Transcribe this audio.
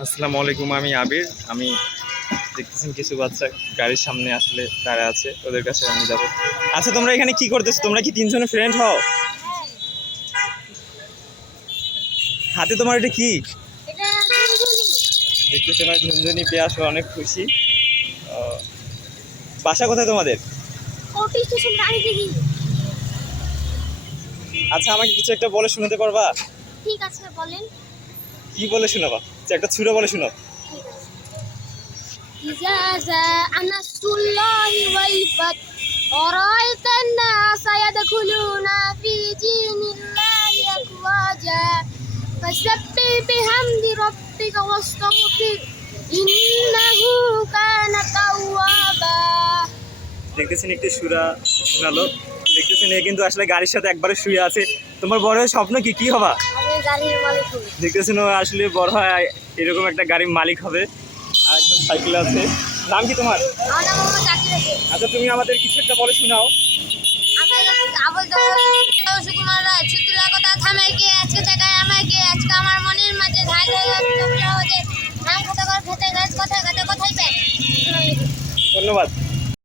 আসসালামু আলাইকুম, আমি আবির। আমি দেখতেছেন কিছু বাচ্চা গাড়ির সামনে আসলে দাঁড়া আছে, ওদের কাছে আমি যাবো। আচ্ছা, তোমরা এখানে কি করতেছো? তোমরা কি তিনজনে ফ্রেন্ড হও? হাতে তোমার এটা কি? এটা ঝুনঝুনি। দেখতেছো না, ঝুনঝুনি পেয়ে আসো, অনেক খুশি। বাসা কোথায় তোমাদের? কোটি স্টেশন গাড়ি দেখি। আচ্ছা, আমাকে কিছু একটা বলে শোনাতে পারবা? ঠিক আছে, বলেন। কি বলে শোনাবা? একটা ছুড়ে বলে শোনাও। ঠিক আছে। إذا جاء نصر الله والفتح ورأيت الناس يدخلون في دين الله أفواجا فسبح بحمد ربك واستغفر إنه كان توابا। দেখতেছেন একটি সুরা শোনালো। দেখতেছেন এ কিন্তু আসলে গাড়ির সাথে একবারে শুয়ে আছে। তোমার বড় হয়ে স্বপ্ন কি কি হবা? আমি গাড়ির মালিক হই। দেখতেছেন ও আসলে বড় হয় এরকম একটা গাড়ির মালিক হবে। আর একজন সাইকেল আছে। নাম কি তোমার? আমার নাম মোহাম্মদ জাকির হোসেন। আচ্ছা, তুমি আমাদের কিছু একটা বলে শোনাও। আমি আবুল সুকুমার রায় ছুতুলা কথা থামে গিয়ে আজকে জায়গায় আমায় গিয়ে আজকে আমার মনের মাঝে ধাই ধাই তোমরা হতে নাম কথা কর খেতে গাছ কথা কথা কথাই পেট। ধন্যবাদ।